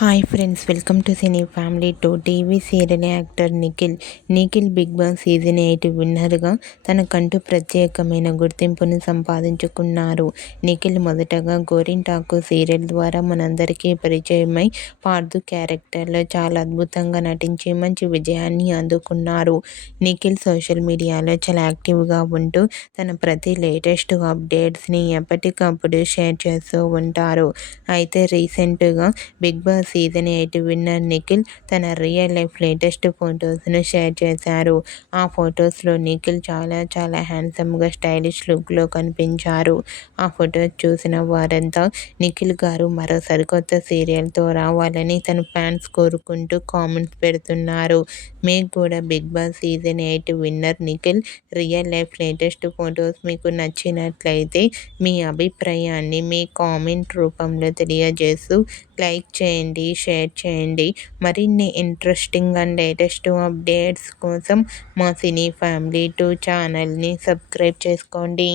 Hi friends, welcome to Cine Family. TV serial actor Nikhil Bigg Boss season 8 విన్నర్గా తనకంటూ ప్రత్యేకమైన గుర్తింపును సంపాదించుకున్నారు. నిఖిల్ మొదటగా గోరింటాకు సీరియల్ ద్వారా మనందరికీ పరిచయమై పార్థు క్యారెక్టర్లో చాలా అద్భుతంగా నటించి మంచి విజయాన్ని అందుకున్నారు. నిఖిల్ సోషల్ మీడియాలో చాలా యాక్టివ్గా ఉంటూ తన ప్రతి లేటెస్ట్ అప్డేట్స్ని ఎప్పటికప్పుడు షేర్ చేస్తూ ఉంటారు. అయితే రీసెంట్గా Bigg Boss season 8 winner Nikhil తన రియల్ లైఫ్ లేటెస్ట్ ఫొటోస్ను షేర్ చేశారు. ఆ ఫొటోస్లో నిఖిల్ చాలా హ్యాండ్సమ్గా స్టైలిష్ లుక్లో కనిపించారు. ఆ ఫొటోస్ చూసిన వారంతా నిఖిల్ గారు మరో సరికొత్త సీరియల్తో రావాలని తన ఫ్యాన్స్ కోరుకుంటూ కామెంట్స్ పెడుతున్నారు. మీకు కూడా Bigg Boss season 8 winner Nikhil real life latest photos మీకు నచ్చినట్లయితే మీ అభిప్రాయాన్ని మీ కామెంట్ రూపంలో తెలియజేస్తూ లైక్ చేయండి, షేర్ చేయండి. మరిన్ని ఇంట్రెస్టింగ్ అండ్ లేటెస్ట్ అప్డేట్స్ కోసం మా సినీ ఫ్యామిలీ 2 ఛానల్ని సబ్స్క్రైబ్ చేసుకోండి.